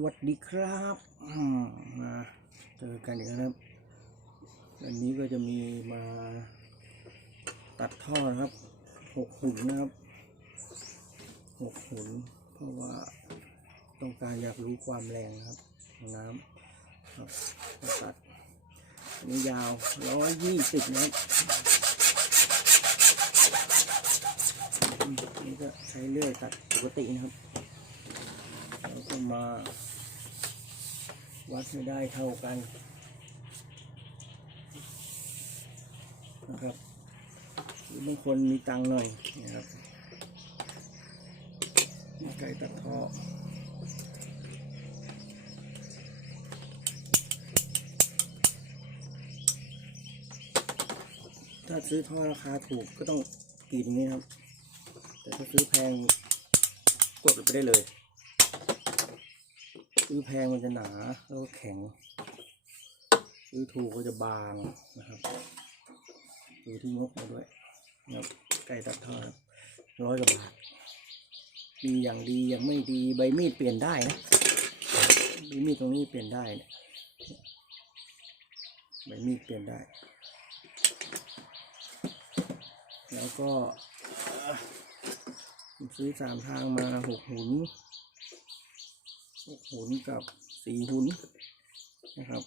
วัสดีครับมาเจอกันอีกแล้วครับ วันนี้ก็จะมีมาตัดท่อนะครับหกหุ่นนะครับหกหุ่นเพราะว่าต้องการอยากรู้ความแรงนะครับน้ำครับตัดอันนี้ยาวร้อยยี่สิบนะครับนี่ก็ใช้เลื่อยตัดปกตินะครับ แล้วก็มา วัดให้ได้เท่ากันนะครับหรือบางคนมีตังค์หน่อยนะครับไก่ตัดท่อถ้าซื้อท่อราคาถูกก็ต้องกรีดอย่างนี้ครับ แต่ถ้าซื้อแพงกดไปได้เลย ซื้อแพงมันจะหนาแล้วก็แข็ง ซื้อถูกก็จะบางนะครับดูที่งบมาด้วยนะครับไก่ตัดทอดร้อยกว่าบาทมีอย่างดีอย่างไม่ดีใบมีดเปลี่ยนได้นะใบมีดตรงนี้เปลี่ยนได้นี่ยใบมีดเปลี่ยนได้ แล้วก็ซื้อสามทางมาหกหุน หกหุนกับสี่หุนนะครับ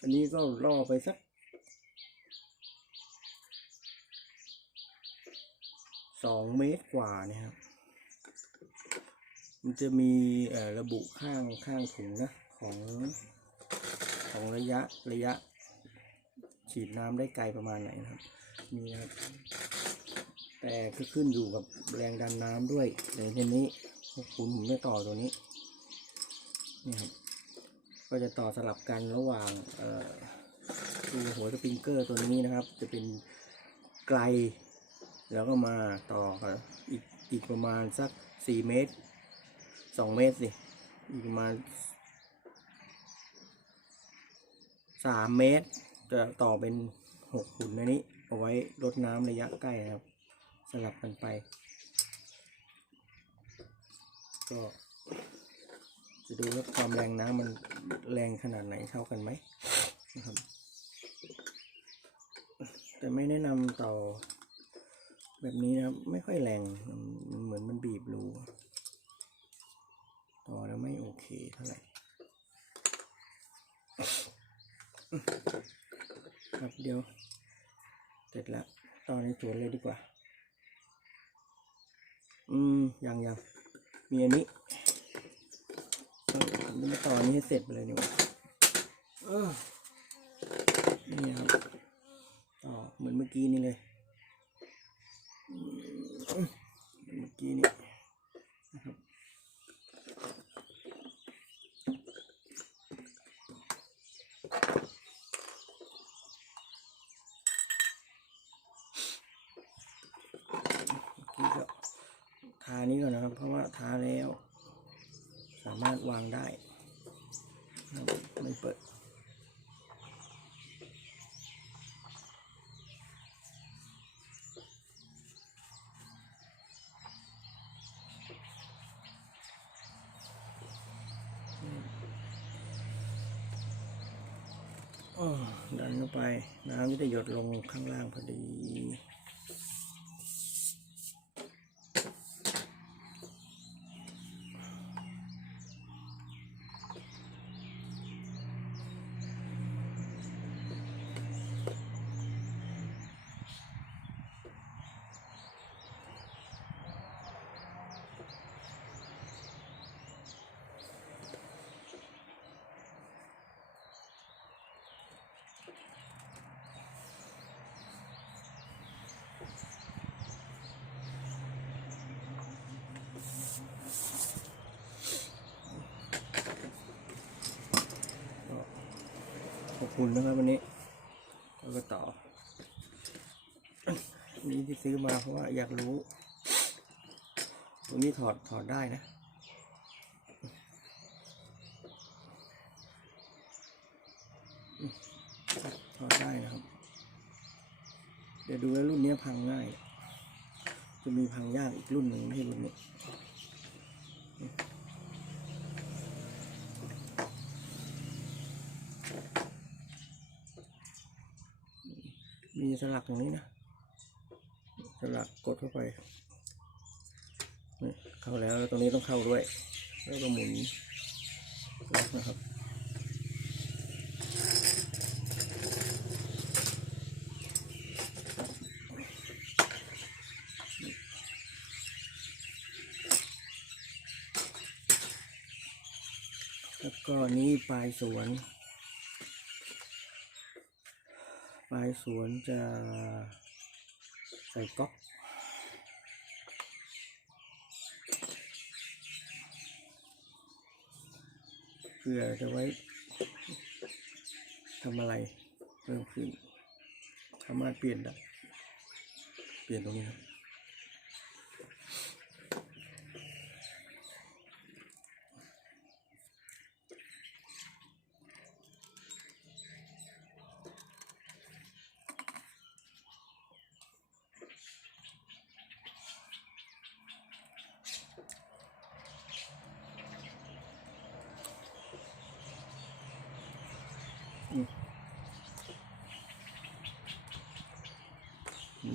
อันนี้ก็ล่อไปสักสองเมตรกว่าเนี่ยครับ มันจะมีระบุข้างข้างถุงนะ ของของระยะระยะ ฉีดน้ำได้ไกลประมาณไหนนะครับนี่ครับแต่ก็ขึ้นอยู่กับแรงดันน้ำด้วยในเช่นนี้ คุณผมได้ต่อตัวนี้นี่ครับก็จะต่อสลับกันระหว่างตัวหัวสปริงเกอร์ตัวนี้นะครับ จะเป็นไกล แล้วก็มาต่อกับอีกอีกประมาณสักสี่เมตรสองเมตรสิอีกประมาณสามเมตร จะต่อเป็นหกหุ่นในนี้ เอาไว้ลดน้ำระยะใกล้นะครับ สลับกันไป ก็ จะดูว่าความแรงน้ำมันแรงขนาดไหนเท่ากันไหมนะครับ แต่ไม่แนะนำต่อแบบนี้นะครับ ไม่ค่อยแรงเหมือนมันบีบรูต่อแล้วไม่โอเคเท่าไหร่ครับเดี๋ยว เสร็จแล้วตอนในสวนเลยดีกว่า อืม ยังยัง มีอันนี้เออผมจะมาต่อนนี้ให้เสร็จไปเลยดีกว่าเออนี่ครับต่อเหมือนเมื่อกี้นี่เลยอืมเหมือนเมื่อกี้นี่นะครับ นี่ก็ ทานี้ก่อนนะครับ เพราะว่าทาแล้ว สามารถวางได้ไม่เปิดอ้อดันเข้าไป น้ำจะหยดลงข้างล่างพอดี คุณนะครับวันนี้แล้วก็ต่อนี่ที่ซื้อมาเพราะว่าอยากรู้ ตัวนี้ถอดถอดได้นะถอดได้นะครับ เดี๋ยวดูแล้วรุ่นนี้พังง่าย จะมีพังยากอีกรุ่นหนึ่งไม่ใช่รุ่นนี้ มีสลักตรงนี้นะสลักกดเข้าไปเข้าแล้วแล้วตรงนี้ต้องเข้าด้วย แล้วก็หมุนล็อกนะครับแล้วก็นี้ปลายสวนายสวนจะใส่ก๊อกเพื่อจะไว้ทำอะไรเพิ่มขึ้นสามารถเปลี่ยนได้เปลี่ยนตรงนี้ครับ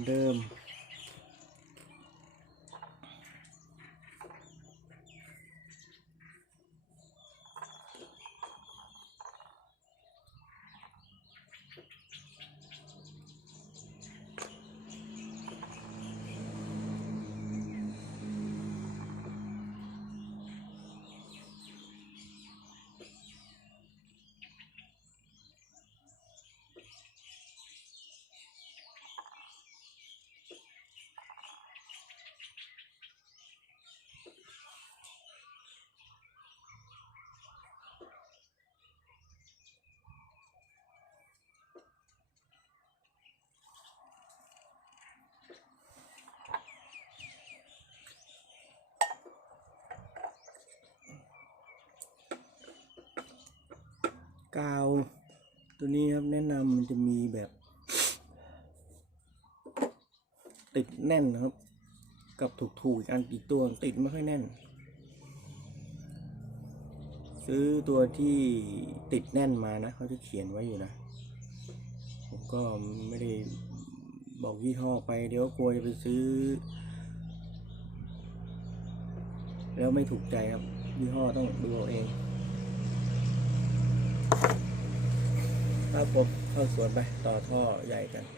เหมือนเดิม กาว ตัวนี้ครับแนะนำมันจะมีแบบ ติดแน่นนะครับ กับถูกๆอีกอันอีกตัวติดไม่ค่อยแน่น ซื้อตัวที่ติดแน่นมานะเขาจะเขียนไว้อยู่นะ ผมก็ไม่ได้บอกยี่ห้อไปเดี๋ยวกลัวจะไปซื้อ แล้วไม่ถูกใจครับยี่ห้อต้องดูเอาเอง ครับผมเข้าสวนไปต่อท่อใหญ่กัน